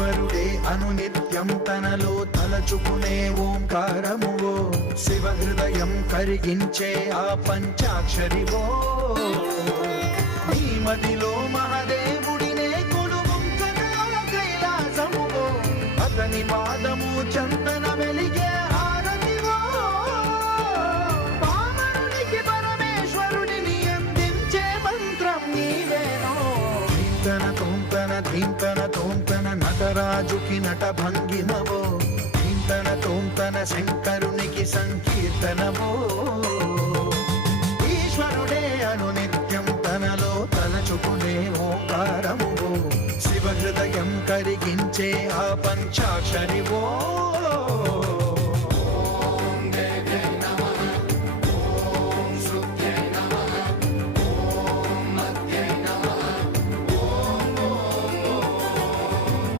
ఈశ్వరుడే అనునిత్యం తనలో తలచుకునే ఓంకారమువో శివ హృదయం కరిగించే ఆ పంచాక్షరివో నీ మదిలో మహాదేవుడినే కొలువుంచగా కైలాసమువో అతని పాదము చందన వెలిగే హారతివో పామరునికి పరమేశ్వరుడిని అందించే మంత్రం నీవేనో ధీంతన తోంతన ధీంతన తోంతన నటరాజుకి నట భంగిమవో ధీంతన తోంతన శంకరునికి సంకీర్తనవో ఈశ్వరుడే అనునిత్యం తనలో తలచుకునే ఓంకారమువో శివ హృదయం కరిగించే ఆ పంచాక్షరివో